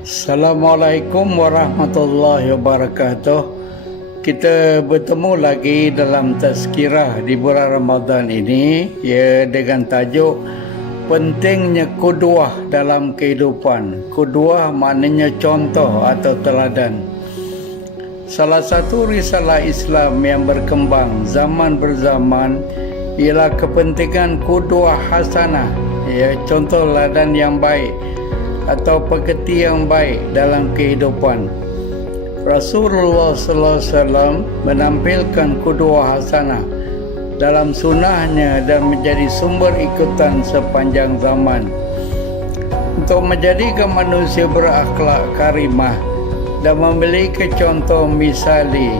Assalamualaikum warahmatullahi wabarakatuh. Kita bertemu lagi dalam tazkirah di bulan Ramadan ini, ya, dengan tajuk pentingnya qudwah dalam kehidupan. Qudwah maknanya contoh atau teladan. Salah satu risalah Islam yang berkembang zaman berzaman ialah kepentingan qudwah hasanah, ya, contoh teladan yang baik atau pekerti yang baik dalam kehidupan. Rasulullah sallallahu alaihi wasallam menampilkan qudwah hasanah dalam sunnahnya dan menjadi sumber ikutan sepanjang zaman. Untuk menjadikan manusia berakhlak karimah dan memiliki contoh misali,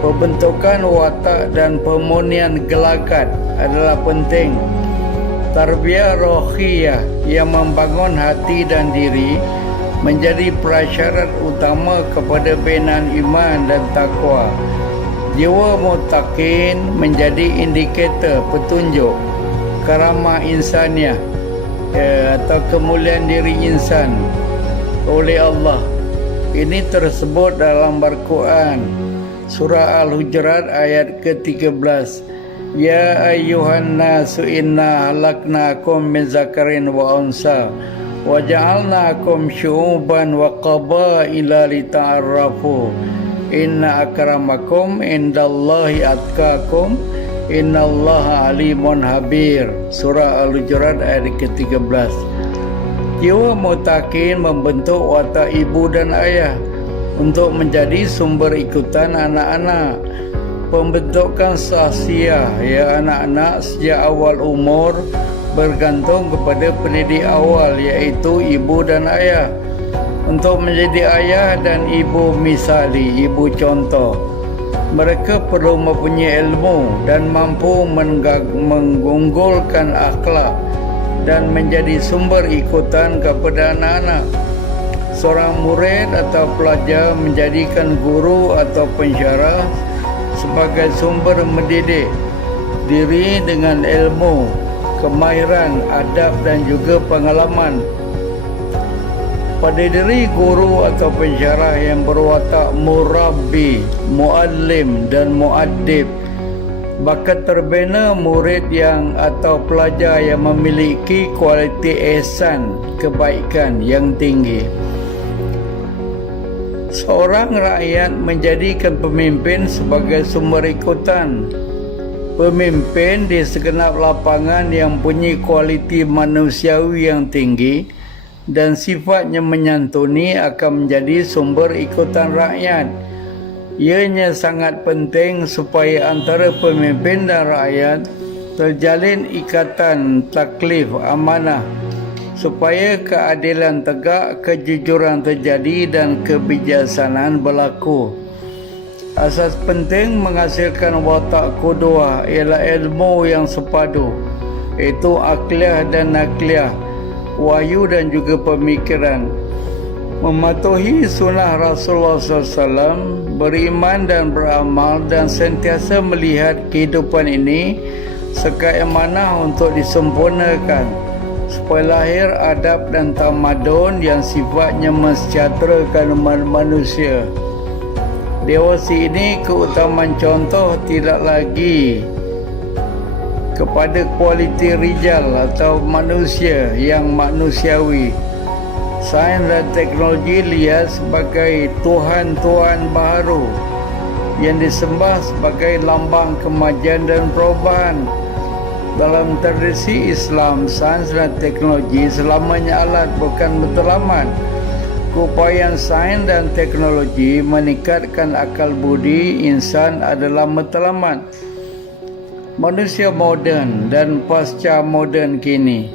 pembentukan watak dan pemurnian gelagat adalah penting. Tarbiyah rohiyah yang membangun hati dan diri menjadi prasyarat utama kepada binaan iman dan takwa. Jiwa muttaqin menjadi indikator petunjuk karamah insaniah, atau kemuliaan diri insan oleh Allah. Ini tersebut dalam Al-Quran surah Al-Hujurat ayat ke-13. Ya ayyuhan nasu inna halaknakum min zakarin wa unsa wa ja'alnakum syu'uban wa qabaila lita'arrafu inna akramakum indallahi atqakum innallaha alimun habir. Surah Al-Hujurat ayat ke-13. Jiwa muttaqin membentuk watak ibu dan ayah untuk menjadi sumber ikutan anak-anak. Pembentukan sahsiah, ya, anak-anak sejak awal umur bergantung kepada pendidik awal, iaitu ibu dan ayah. Untuk menjadi ayah dan ibu misali, ibu contoh, mereka perlu mempunyai ilmu dan mampu mengunggulkan akhlak dan menjadi sumber ikutan kepada anak-anak. Seorang murid atau pelajar menjadikan guru atau pensyarah sebagai sumber mendidik diri dengan ilmu, kemahiran, adab dan juga pengalaman. Pada diri guru atau pensyarah yang berwatak murabbi, muallim dan muaddib, bakal terbina murid yang atau pelajar yang memiliki kualiti ihsan, kebaikan yang tinggi. Seorang rakyat menjadikan pemimpin sebagai sumber ikutan. Pemimpin di segenap lapangan yang punya kualiti manusiawi yang tinggi dan sifatnya menyantuni akan menjadi sumber ikutan rakyat. Ianya sangat penting supaya antara pemimpin dan rakyat terjalin ikatan taklif amanah, supaya keadilan tegak, kejujuran terjadi dan kebijaksanaan berlaku. Asas penting menghasilkan watak qudwah ialah ilmu yang sepadu, iaitu akliyah dan nakliyah, wahyu dan juga pemikiran. Mematuhi sunnah Rasulullah SAW, beriman dan beramal dan sentiasa melihat kehidupan ini sebagai amanah untuk disempurnakan, supaya lahir adab dan tamadun yang sifatnya mensejahterakan manusia. Dewasa ini keutamaan contoh tidak lagi kepada kualiti rijal atau manusia yang manusiawi. Sains dan teknologi lihat sebagai tuhan-tuhan baharu yang disembah sebagai lambang kemajuan dan perubahan. Dalam tradisi Islam, sains dan teknologi selamanya alat bukan matlamat. Keupayaan sains dan teknologi meningkatkan akal budi insan adalah matlamat. Manusia moden dan pasca moden kini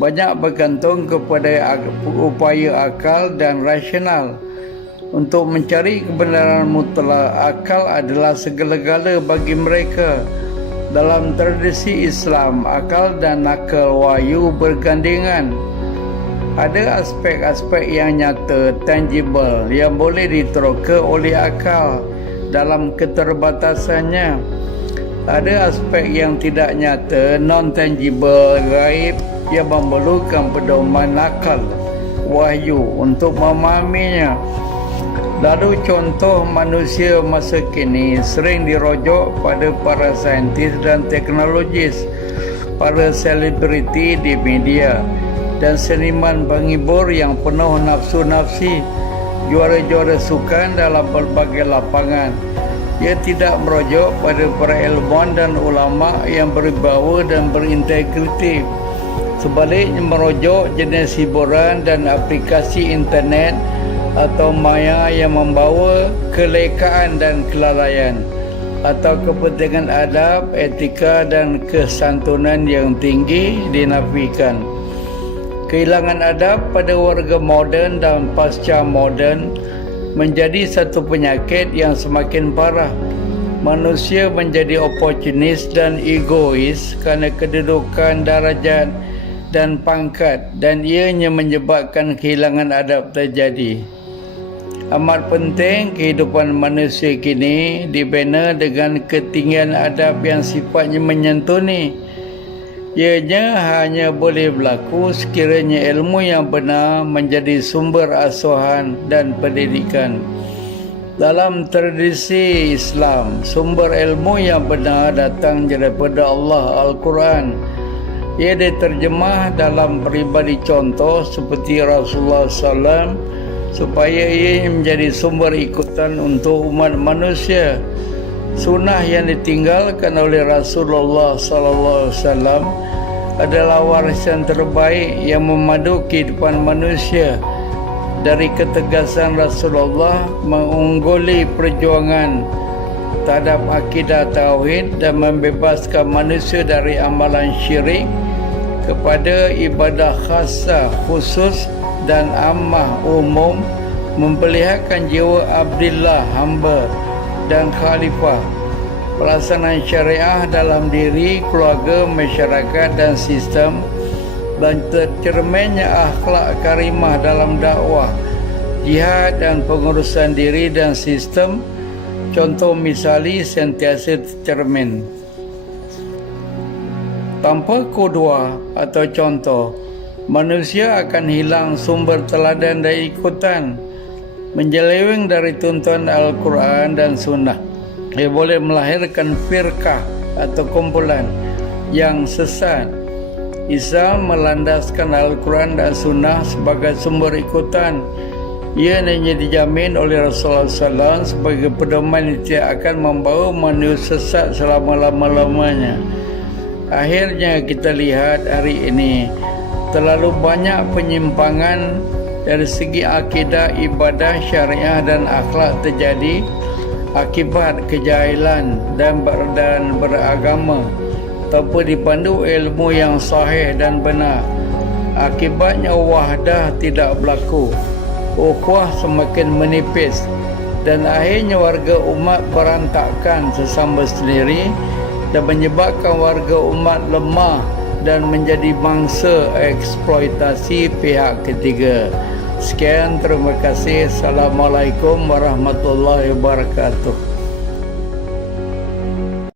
banyak bergantung kepada upaya akal dan rasional. Untuk mencari kebenaran mutlak, akal adalah segala-gala bagi mereka. Dalam tradisi Islam, akal dan nakal wahyu bergandengan. Ada aspek-aspek yang nyata, tangible, yang boleh diteroka oleh akal dalam keterbatasannya. Ada aspek yang tidak nyata, non-tangible, gaib, yang memerlukan pedoman akal. wahyu untuk memahaminya. Lalu contoh manusia masa kini sering dirujuk pada para saintis dan teknologis, para selebriti di media, dan seniman penghibur yang penuh nafsu-nafsi, juara-juara sukan dalam berbagai lapangan. Ia tidak merujuk pada para ilmuwan dan ulama yang berwibawa dan berintegriti. Sebaliknya merujuk jenis hiburan dan aplikasi internet atau maya yang membawa kelekaan dan kelalaian, atau kepentingan adab, etika dan kesantunan yang tinggi dinafikan. Kehilangan adab pada warga moden dan pasca moden menjadi satu penyakit yang semakin parah. Manusia menjadi oportunis dan egois kerana kedudukan, darjat dan pangkat, dan ianya menyebabkan kehilangan adab terjadi. Amat penting kehidupan manusia kini dibina dengan ketinggian adab yang sifatnya menyantuni. Ianya hanya boleh berlaku sekiranya ilmu yang benar menjadi sumber asuhan dan pendidikan. Dalam tradisi Islam, sumber ilmu yang benar datang daripada Allah Al-Quran. Ia diterjemah dalam peribadi contoh seperti Rasulullah SAW supaya ia menjadi sumber ikutan untuk umat manusia. Sunnah yang ditinggalkan oleh Rasulullah SAW adalah warisan terbaik yang memadu kehidupan manusia. Dari ketegasan Rasulullah mengungguli perjuangan terhadap akidah tauhid dan membebaskan manusia dari amalan syirik kepada ibadah khasah khusus dan ammah umum, memperlihatkan jiwa abdillah hamba dan khalifah, pelaksanaan syariah dalam diri, keluarga, masyarakat dan sistem, dan tercerminnya akhlak karimah dalam dakwah, jihad dan pengurusan diri dan sistem. Contoh misali sentiasa tercermin. Tanpa qudwah atau contoh, manusia akan hilang sumber teladan dan ikutan, menjeleweng dari tuntunan Al-Quran dan Sunnah. Ia boleh melahirkan firqah atau kumpulan yang sesat. Islam melandaskan Al-Quran dan Sunnah sebagai sumber ikutan. Ia hanya dijamin oleh Rasulullah SAW sebagai pedoman yang tidak akan membawa manusia sesat selama-lamanya. Akhirnya kita lihat hari ini terlalu banyak penyimpangan dari segi akidah, ibadah, syariah dan akhlak terjadi akibat kejahilan dan beragama tanpa dipandu ilmu yang sahih dan benar. Akibatnya wahdah tidak berlaku, ukhuwah semakin menipis, dan akhirnya warga umat berantakan sesama sendiri dan menyebabkan warga umat lemah dan menjadi mangsa eksploitasi pihak ketiga. Sekian, terima kasih. Assalamualaikum warahmatullahi wabarakatuh.